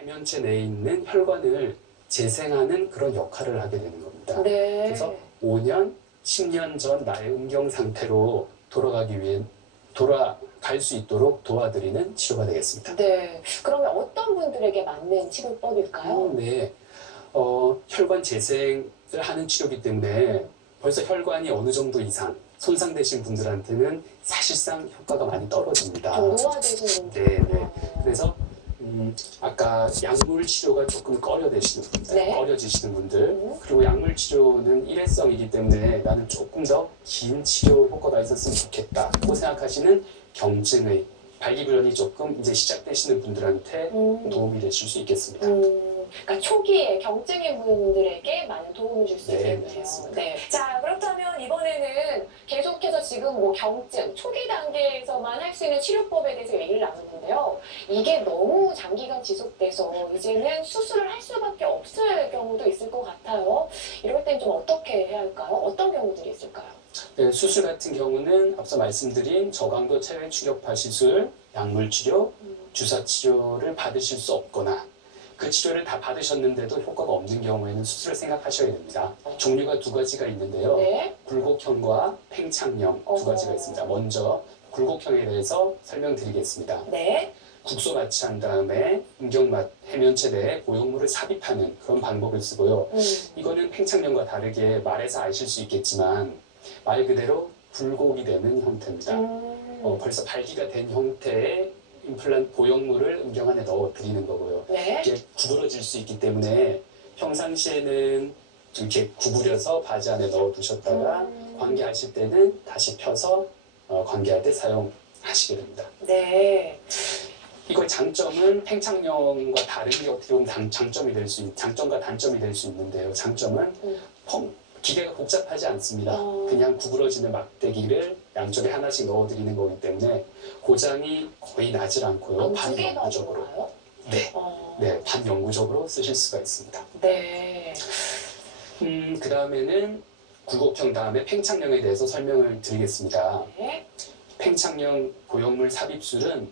해면체 내에 있는 혈관을 재생하는 그런 역할을 하게 되는 겁니다. 네. 그래서 5년, 10년 전 나의 음경 상태로 돌아갈 수 있도록 도와드리는 치료가 되겠습니다. 네. 그러면 어떤 분들에게 맞는 치료법일까요? 네. 혈관 재생을 하는 치료이기 때문에 벌써 혈관이 어느 정도 이상 손상되신 분들한테는 사실상 효과가 많이 떨어집니다. 좀 노화되신 분들. 네. 그래서 아까 약물 치료가 조금 꺼려지시는 분들, 네. 꺼려지시는 분들, 그리고 약물 치료는 일회성이기 때문에 나는 조금 더 긴 치료 효과가 있었으면 좋겠다고 생각하시는 경증의 발기불련이 조금 이제 시작되시는 분들한테 도움이 되실 수 있겠습니다. 그러니까 초기에 경증인 분들에게 많은 도움을 줄 수 네, 있겠네요. 맞습니다. 네. 자, 그렇다면 이번에는 계속해서 지금 뭐 경증, 초기 단계에서만 할 수 있는 치료법에 대해서 얘기를 나눴는데요. 이게 너무 장기간 지속돼서 이제는 수술을 할 수밖에 없을 경우도 있을 것 같아요. 이럴 땐 좀 어떻게 해야 할까요? 어떤 경우들이 있을까요? 네, 수술 같은 경우는 앞서 말씀드린 저강도 체외 충격파 시술, 약물 치료, 주사 치료를 받으실 수 없거나 그 치료를 다 받으셨는데도 효과가 없는 경우에는 수술을 생각하셔야 됩니다. 종류가 두 가지가 있는데요. 네. 굴곡형과 팽창형 두 가지가 있습니다. 먼저 굴곡형에 대해서 설명드리겠습니다. 네. 국소 마취한 다음에 음경맛 해면체 내에 고용물을 삽입하는 그런 방법을 쓰고요. 이거는 팽창형과 다르게 말해서 아실 수 있겠지만 말 그대로 굴곡이 되는 형태입니다. 벌써 발기가 된 형태의 임플란트 보형물을 음경 안에 넣어 드리는 거고요. 네. 이게 구부러질 수 있기 때문에 평상시에는 이렇게 구부려서 바지 안에 넣어 두셨다가 관계하실 때는 다시 펴서 관계할 때 사용하시게 됩니다. 네. 이걸 장점은 팽창형과 다른 게 어떻게 보면 장점과 단점이 될 수 있는데요. 장점은 기계가 복잡하지 않습니다. 그냥 구부러지는 막대기를 양쪽에 하나씩 넣어드리는 거기 때문에 고장이 거의 나질 않고요. 반영구적으로. 네, 반영구적으로 쓰실 수가 있습니다. 네. 그 다음에는 굴곡형 다음에 팽창형에 대해서 설명을 드리겠습니다. 네. 팽창형 고형물 삽입술은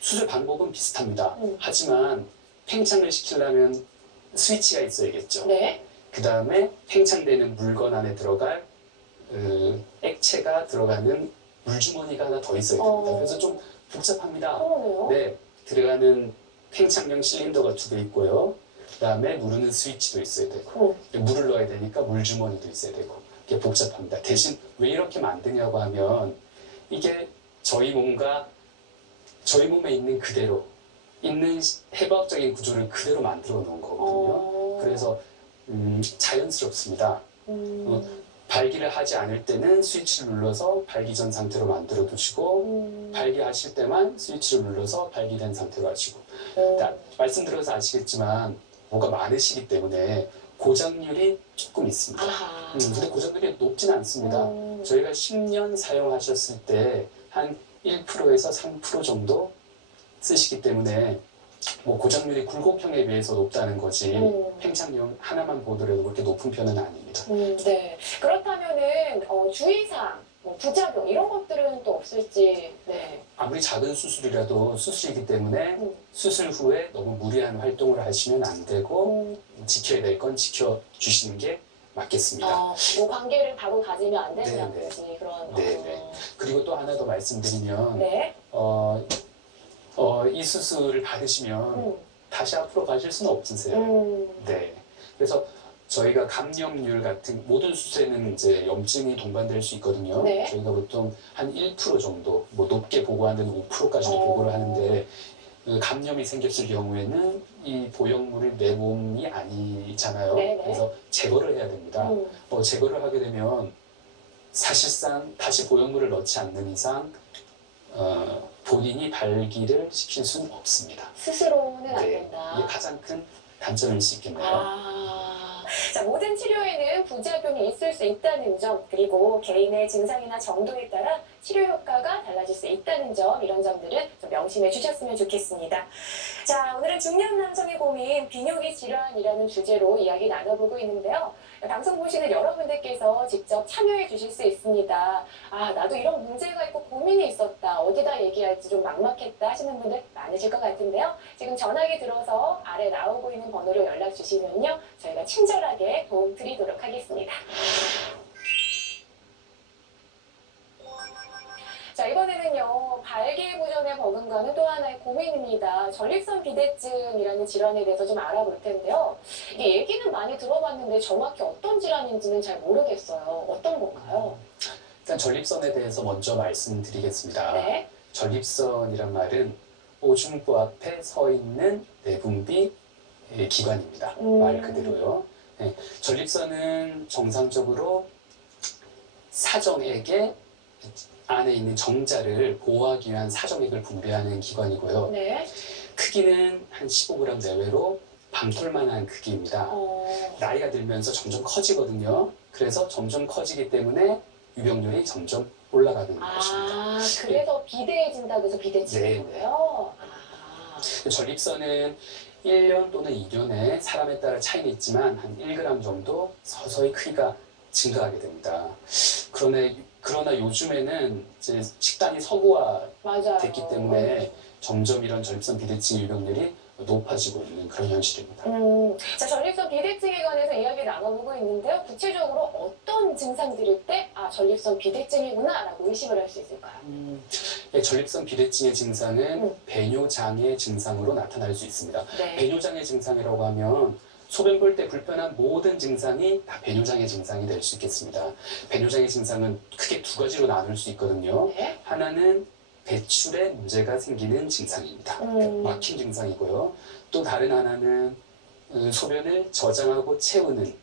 수술 방법은 비슷합니다. 하지만 팽창을 시키려면 스위치가 있어야겠죠. 네. 그 다음에 팽창되는 물건 안에 들어갈 액체가 들어가는 물주머니가 하나 더 있어야 됩니다. 그래서 좀 복잡합니다. 네, 들어가는 팽창형 실린더가 2개 있고요. 그 다음에 누르는 스위치도 있어야 되고 물을 넣어야 되니까 물주머니도 있어야 되고 이게 복잡합니다. 대신 왜 이렇게 만드냐고 하면 이게 저희 몸에 있는 그대로 있는 해부학적인 구조를 그대로 만들어 놓은 거거든요. 그래서 자연스럽습니다. 발기를 하지 않을 때는 스위치를 눌러서 발기 전 상태로 만들어 두시고 발기하실 때만 스위치를 눌러서 발기된 상태로 하시고 말씀드려서 아시겠지만 뭐가 많으시기 때문에 고장률이 조금 있습니다. 근데 고장률이 높진 않습니다. 저희가 10년 사용하셨을 때 한 1%에서 3% 정도 쓰시기 때문에 뭐 고장률이 굴곡형에 비해서 높다는 거지 팽창형 하나만 보더라도 그렇게 높은 편은 아닙니다. 네. 그렇다면은 주의사항, 뭐 부작용 이런 것들은 또 없을지. 네. 아무리 작은 수술이라도 수술이기 때문에 수술 후에 너무 무리한 활동을 하시면 안 되고 지켜야 될 건 지켜주시는 게 맞겠습니다. 뭐 관계를 바로 가지면 안 된다든지 그런. 네네. 그리고 또 하나 더 말씀드리면 네. 이 수술을 받으시면 다시 앞으로 가실 수는 없으세요. 네. 그래서 저희가 감염률 같은 모든 수술에는 이제 염증이 동반될 수 있거든요. 네. 저희가 보통 한 1% 정도, 뭐 높게 보고하는 데는 5%까지도 보고를 하는데 감염이 생겼을 경우에는 이 보형물이 내 몸이 아니잖아요. 네네. 그래서 제거를 해야 됩니다. 제거를 하게 되면 사실상 다시 보형물을 넣지 않는 이상 본인이 발기를 시킬 수는 없습니다. 스스로는 안 네, 된다. 이게 가장 큰 단점일 수 있겠네요. 자, 모든 치료에는 부작용이 있을 수 있다는 점, 그리고 개인의 증상이나 정도에 따라 치료 효과가 달라질 수 있다는 점, 이런 점들은 좀 명심해 주셨으면 좋겠습니다. 자, 오늘은 중년 남성의 고민, 비뇨기 질환이라는 주제로 이야기 나눠보고 있는데요. 방송 보시는 여러분들께서 직접 참여해 주실 수 있습니다. 아, 나도 이런 문제가 있고 고민이 있었다. 어디다 얘기할지 좀 막막했다 하시는 분들 많으실 것 같은데요. 지금 전화기 들어서 아래 나오고 있는 번호로 연락 주시면요. 저희가 친절하게 도움 드리도록 하겠습니다. 자, 이번에는요, 발기부전에 버금가는 또 하나의 고민입니다. 전립선 비대증이라는 질환에 대해서 좀 알아볼 텐데요. 이게 얘기는 많이 들어봤는데 정확히 어떤 질환인지는 잘 모르겠어요. 어떤 건가요? 일단 전립선에 대해서 먼저 말씀드리겠습니다. 네. 전립선이란 말은 오줌부 앞에 서 있는 내분비 기관입니다. 말 그대로요. 네. 전립선은 정상적으로 사정액에 안에 있는 정자를 보호하기 위한 사정액을 분비하는 기관이고요. 네. 크기는 한 15g 내외로 밤톨만한 크기입니다. 나이가 들면서 점점 커지거든요. 그래서 점점 커지기 때문에 유병률이 점점 올라가는 것입니다. 아, 그래서 비대해진다고 해서 비대증이고요. 전립선은 1년 또는 2년에 사람에 따라 차이는 있지만 한 1g 정도 서서히 크기가 증가하게 됩니다. 그러나 요즘에는 이제 식단이 서구화됐기 때문에 점점 이런 전립선 비대증 유병률이 높아지고 있는 그런 현실입니다. 자, 전립선 비대증에 관해서 이야기 나눠보고 있는데요. 구체적으로 어떤 증상들일 때 전립선 비대증이구나 라고 의심을 할 수 있을까요? 예, 전립선 비대증의 증상은 배뇨장애 증상으로 나타날 수 있습니다. 네. 배뇨장애 증상이라고 하면 소변 볼 때 불편한 모든 증상이 다 배뇨장애 증상이 될 수 있겠습니다. 배뇨장애 증상은 크게 두 가지로 나눌 수 있거든요. 네. 하나는 배출에 문제가 생기는 증상입니다. 막힌 증상이고요. 또 다른 하나는 소변을 저장하고 채우는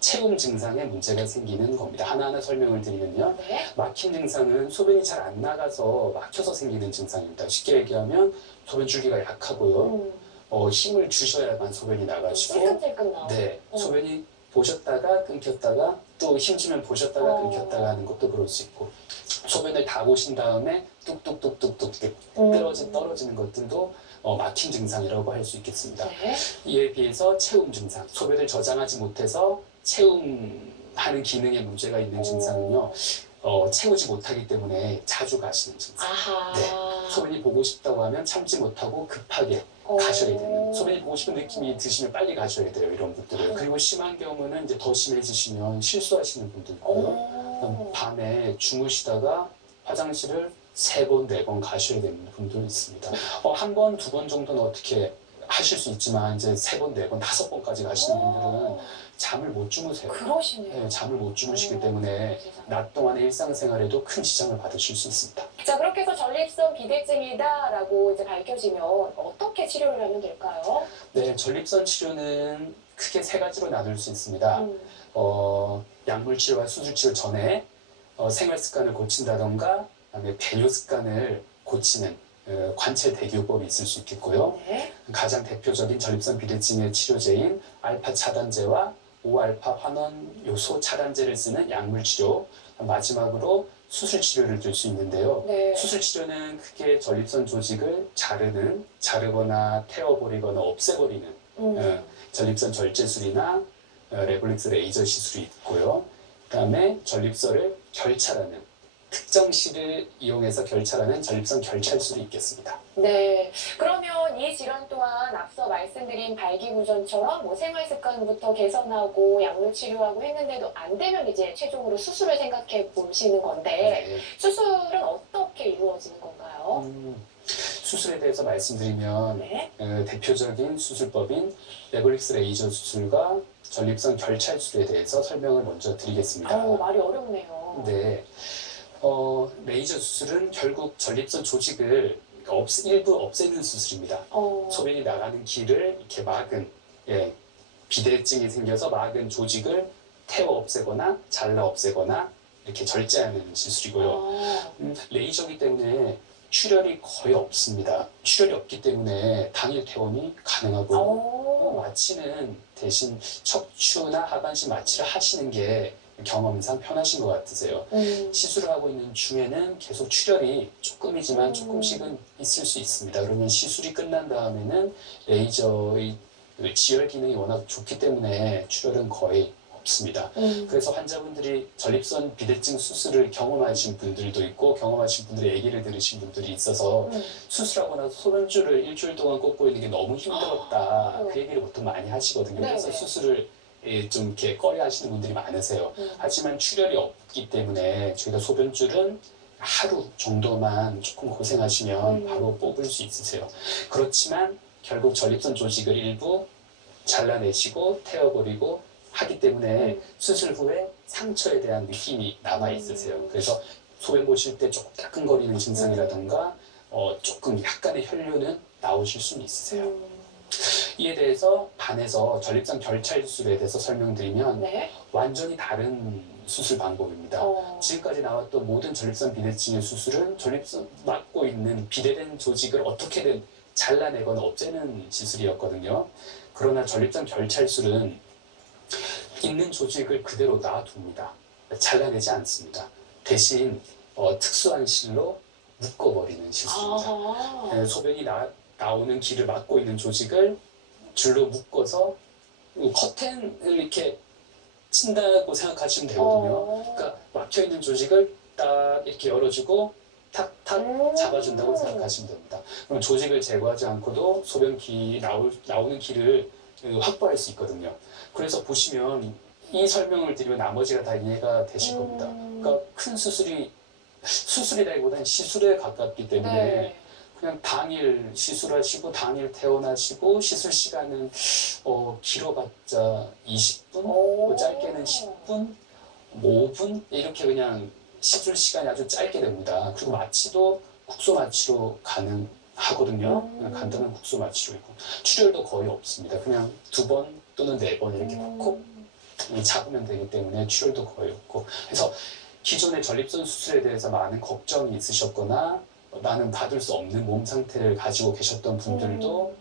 채움 증상에 문제가 생기는 겁니다. 하나하나 설명을 드리면요. 네. 막힌 증상은 소변이 잘 안 나가서 막혀서 생기는 증상입니다. 쉽게 얘기하면 소변 줄기가 약하고요. 힘을 주셔야만 소변이 나가시고, 찔끔찔끔 나오고. 네, 소변이 보셨다가 끊겼다가 또 힘주면 보셨다가 끊겼다가 하는 것도 그럴 수 있고, 소변을 다 보신 다음에 뚝뚝뚝뚝뚝 이렇게 떨어지는 것들도 막힌 증상이라고 할 수 있겠습니다. 네. 이에 비해서 채움 증상, 소변을 저장하지 못해서 채움하는 기능에 문제가 있는 증상은요, 채우지 못하기 때문에 자주 가시는 증상. 아하. 네. 소변이 보고 싶다고 하면 참지 못하고 급하게 가셔야 되는, 소변이 보고 싶은 느낌이 드시면 빨리 가셔야 돼요, 이런 분들은. 그리고 심한 경우는 이제 더 심해지시면 실수하시는 분도 있고요. 밤에 주무시다가 화장실을 3번, 4번 가셔야 되는 분도 있습니다. 한 번, 2번 정도는 어떻게 하실 수 있지만 이제 3번, 4번, 5번까지 가시는 분들은 잠을 못 주무세요. 그러시네요. 네, 잠을 못 주무시기 때문에 낮 동안의 일상생활에도 큰 지장을 받으실 수 있습니다. 자, 그렇게 해서 전립선 비대증이다라고 이제 밝혀지면 어떻게 치료를 하면 될까요? 네, 전립선 치료는 크게 3가지로 나눌 수 있습니다. 약물 치료와 수술 치료 전에 생활 습관을 고친다던가, 그다음에 배뇨 습관을 고치는 관찰 대기요법이 있을 수 있겠고요. 네. 가장 대표적인 전립선 비대증의 치료제인 알파 차단제와 5알파 환원 요소 차단제를 쓰는 약물 치료, 마지막으로 수술 치료를 들 수 있는데요. 네. 수술 치료는 크게 전립선 조직을 자르거나 태워버리거나 없애버리는 전립선 절제술이나 레블릭스 레이저 시술이 있고요. 그다음에 전립선을 결찰하는 특정실을 이용해서 결찰하는 전립선 결찰술이 있겠습니다. 네. 그러면 이 질환 또한 앞서 말씀드린 발기부전처럼 뭐 생활 습관부터 개선하고 약물 치료하고 했는데도 안 되면 이제 최종으로 수술을 생각해 보시는 건데 네. 수술은 어떻게 이루어지는 건가요? 수술에 대해서 말씀드리면 네. 대표적인 수술법인 레블릭스 레이저 수술과 전립선 결찰술에 대해서 설명을 먼저 드리겠습니다. 말이 어렵네요. 네. 레이저 수술은 결국 전립선 조직을 일부 없애는 수술입니다. 소변이 나가는 길을 이렇게 막은, 비대증이 생겨서 막은 조직을 태워 없애거나 잘라 없애거나 이렇게 절제하는 시술이고요. 레이저이기 때문에 출혈이 거의 없습니다. 출혈이 없기 때문에 당일 퇴원이 가능하고 마취는 대신 척추나 하반신 마취를 하시는 게 경험상 편하신 것 같으세요. 시술을 하고 있는 중에는 계속 출혈이 조금이지만 조금씩은 있을 수 있습니다. 그러면 시술이 끝난 다음에는 레이저의 그 지혈 기능이 워낙 좋기 때문에 출혈은 거의 없습니다. 그래서 환자분들이 전립선 비대증 수술을 경험하신 분들도 있고 경험하신 분들의 얘기를 들으신 분들이 있어서 수술하고 나서 소변줄을 일주일 동안 꽂고 있는 게 너무 힘들었다. 그 얘기를 보통 많이 하시거든요. 그래서 수술을 좀 이렇게 꺼려 하시는 분들이 많으세요. 하지만 출혈이 없기 때문에 저희가 소변줄은 하루 정도만 조금 고생하시면 바로 뽑을 수 있으세요. 그렇지만 결국 전립선 조직을 일부 잘라내시고 태워버리고 하기 때문에 수술 후에 상처에 대한 느낌이 남아 있으세요. 그래서 소변 보실 때 조금 따끔거리는 증상이라던가 조금 약간의 혈류는 나오실 수는 있으세요. 이에 대해서 반해서 전립선 결찰술에 대해서 설명드리면 네. 완전히 다른 수술 방법입니다. 지금까지 나왔던 모든 전립선 비대증의 수술은 전립선 막고 있는 비대된 조직을 어떻게든 잘라내거나 없애는 시술이었거든요. 그러나 전립선 결찰술은 있는 조직을 그대로 놔둡니다. 잘라내지 않습니다. 대신 특수한 실로 묶어버리는 시술입니다. 소변이 나오는 길을 막고 있는 조직을 줄로 묶어서 커튼을 이렇게 친다고 생각하시면 되거든요. 그러니까 막혀있는 조직을 딱 이렇게 열어주고 탁탁 잡아준다고 생각하시면 됩니다. 그럼 조직을 제거하지 않고도 소변기 나오는 길을 확보할 수 있거든요. 그래서 보시면 이 설명을 드리면 나머지가 다 이해가 되실 겁니다. 그러니까 큰 수술이라기보다는 시술에 가깝기 때문에 그냥 당일 시술하시고 당일 퇴원하시고 시술 시간은 길어봤자 20분, 뭐 짧게는 10분, 5분 이렇게 그냥 시술 시간이 아주 짧게 됩니다. 그리고 마취도 국소 마취로 가능하거든요. 그냥 간단한 국소 마취로 있고 출혈도 거의 없습니다. 그냥 2번 또는 4번 이렇게 콕 잡으면 되기 때문에 출혈도 거의 없고. 그래서 기존의 전립선 수술에 대해서 많은 걱정이 있으셨거나 나는 받을 수 없는 몸 상태를 가지고 계셨던 분들도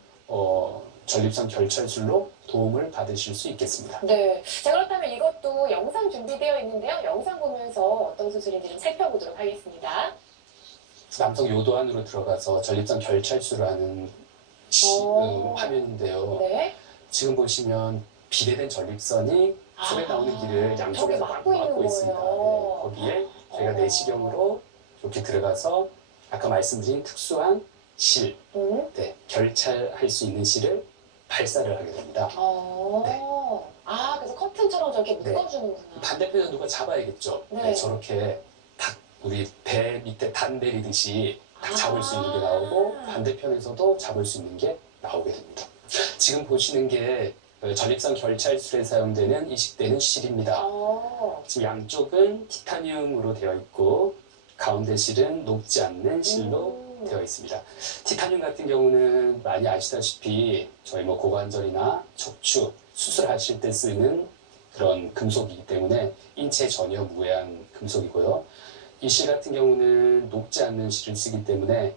전립선 결찰술로 도움을 받으실 수 있겠습니다. 네. 자, 그렇다면 이것도 영상 준비되어 있는데요. 영상 보면서 어떤 수술인지 좀 살펴보도록 하겠습니다. 남성 요도 안으로 들어가서 전립선 결찰술을 하는 화면인데요. 네. 지금 보시면 비대된 전립선이 소변 나오는 길을 양쪽에서 막고 있습니다. 네, 거기에 저희가 내시경으로 이렇게 들어가서 아까 말씀드린 특수한 실, 네, 결찰할 수 있는 실을 발사를 하게 됩니다. 네. 그래서 커튼처럼 저렇게 묶어주는구나. 반대편에서 누가 잡아야겠죠. 네, 저렇게 딱 우리 배 밑에 단 내리듯이 딱 잡을 수 있는 게 나오고 반대편에서도 잡을 수 있는 게 나오게 됩니다. 지금 보시는 게 전립선 결찰술에 사용되는 이식되는 실입니다. 지금 양쪽은 티타늄으로 되어 있고 가운데 실은 녹지 않는 실로 되어 있습니다. 티타늄 같은 경우는 많이 아시다시피 저희 뭐 고관절이나 척추 수술하실 때 쓰는 그런 금속이기 때문에 인체 전혀 무해한 금속이고요. 이 실 같은 경우는 녹지 않는 실을 쓰기 때문에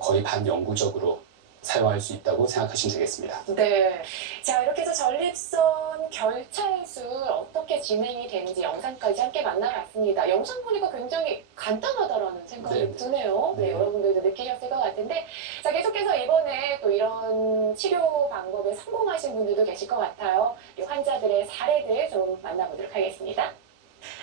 거의 반영구적으로 사용할 수 있다고 생각하시면 되겠습니다. 네. 자, 이렇게 해서 전립선 결찰술 어떻게 진행이 되는지 영상까지 함께 만나봤습니다. 영상 보니까 굉장히 간단하다라는 생각이 드네요. 네, 여러분들도 느끼셨을 것 같은데. 자, 계속해서 이번에 또 이런 치료 방법에 성공하신 분들도 계실 것 같아요. 이 환자들의 사례들 좀 만나보도록 하겠습니다.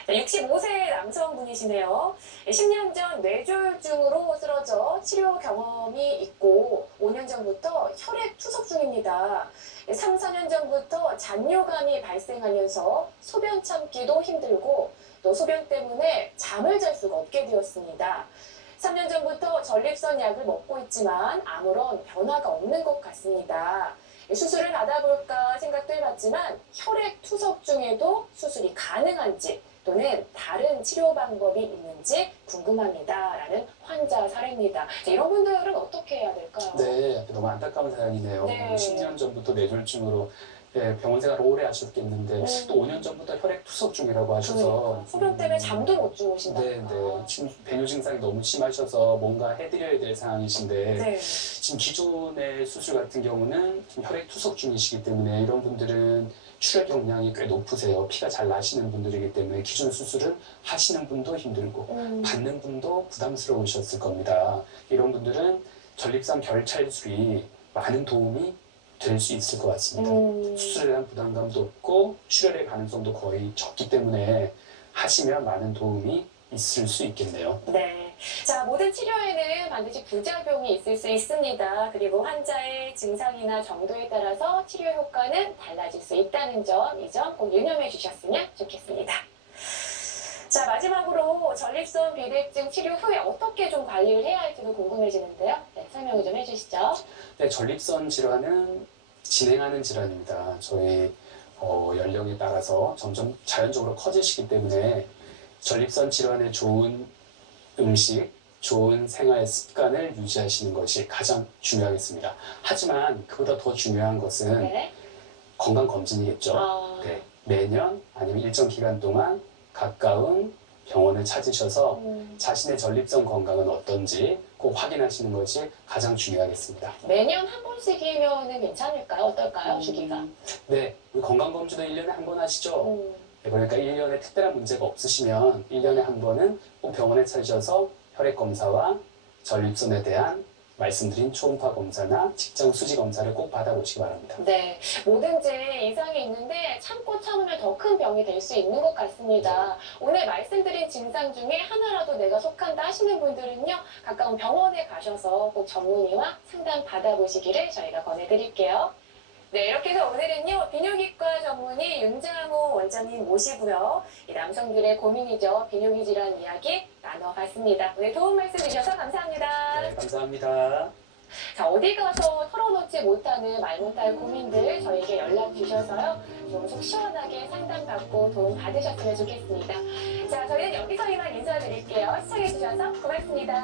65세 남성분이시네요. 10년 전 뇌졸중으로 쓰러져 치료 경험이 있고 5년 전부터 혈액 투석 중입니다. 3, 4년 전부터 잔뇨감이 발생하면서 소변 참기도 힘들고 또 소변 때문에 잠을 잘 수가 없게 되었습니다. 3년 전부터 전립선 약을 먹고 있지만 아무런 변화가 없는 것 같습니다. 수술을 받아볼까 생각도 해봤지만 혈액 투석 중에도 수술이 가능한지 또는 다른 치료 방법이 있는지 궁금합니다. 라는 환자 사례입니다. 자, 이런 분들은 어떻게 해야 될까요? 네, 너무 안타까운 사연이네요. 10년 전부터 뇌졸중으로 예, 병원 생활 오래 하셨겠는데 또 5년 전부터 혈액 투석 중이라고 하셔서 소변 때문에 잠도 못 주무신다. 네, 네. 지금 배뇨 증상이 너무 심하셔서 뭔가 해드려야 될 상황이신데 네. 지금 기존의 수술 같은 경우는 지금 혈액 투석 중이시기 때문에 이런 분들은 출혈 용량이 꽤 높으세요. 피가 잘 나시는 분들이기 때문에 기존 수술은 하시는 분도 힘들고 받는 분도 부담스러우셨을 겁니다. 이런 분들은 전립선 결찰술이 많은 도움이 될 수 있을 것 같습니다. 수술에 대한 부담감도 없고 출혈의 가능성도 거의 적기 때문에 하시면 많은 도움이 있을 수 있겠네요. 네. 자, 모든 치료에는 반드시 부작용이 있을 수 있습니다. 그리고 환자의 증상이나 정도에 따라서 치료 효과는 달라질 수 있다는 점, 이 점 꼭 유념해 주셨으면 좋겠습니다. 자, 마지막으로 전립선 비대증 치료 후에 어떻게 좀 관리를 해야 할지도 궁금해지는데요. 네, 설명을 좀 해주시죠. 네, 전립선 질환은 진행하는 질환입니다. 저희 연령에 따라서 점점 자연적으로 커지시기 때문에 전립선 질환에 좋은 음식, 좋은 생활 습관을 유지하시는 것이 가장 중요하겠습니다. 하지만 그보다 더 중요한 것은 네. 건강검진이겠죠. 아, 네, 매년 아니면 일정 기간 동안 가까운 병원을 찾으셔서 자신의 전립선 건강은 어떤지 꼭 확인하시는 것이 가장 중요하겠습니다. 매년 한 번씩이면 괜찮을까요? 어떨까요? 주기가? 네, 우리 건강검진도 1년에 한 번 하시죠. 음, 그러니까 1년에 특별한 문제가 없으시면 1년에 한 번은 꼭 병원에 찾으셔서 혈액검사와 전립선에 대한 말씀드린 초음파 검사나 직장 수지 검사를 꼭 받아보시기 바랍니다. 네, 뭐든지 이상이 있는데 참고 참으면 더 큰 병이 될 수 있는 것 같습니다. 오늘 말씀드린 증상 중에 하나라도 내가 속한다 하시는 분들은요, 가까운 병원에 가셔서 꼭 전문의와 상담 받아보시기를 저희가 권해드릴게요. 네, 이렇게 해서 오늘은요, 비뇨기과 전문의 윤장호 원장님 모시고요, 이 남성들의 고민이죠, 비뇨기 질환 이야기 나눠봤습니다. 오늘 도움 말씀 주셔서 감사합니다. 네, 감사합니다. 자, 어디 가서 털어놓지 못하는 말 못할 고민들 저에게 연락 주셔서요, 좀 속 시원하게 상담받고 도움 받으셨으면 좋겠습니다. 자, 저희는 여기서 이만 인사드릴게요. 시청해주셔서 고맙습니다.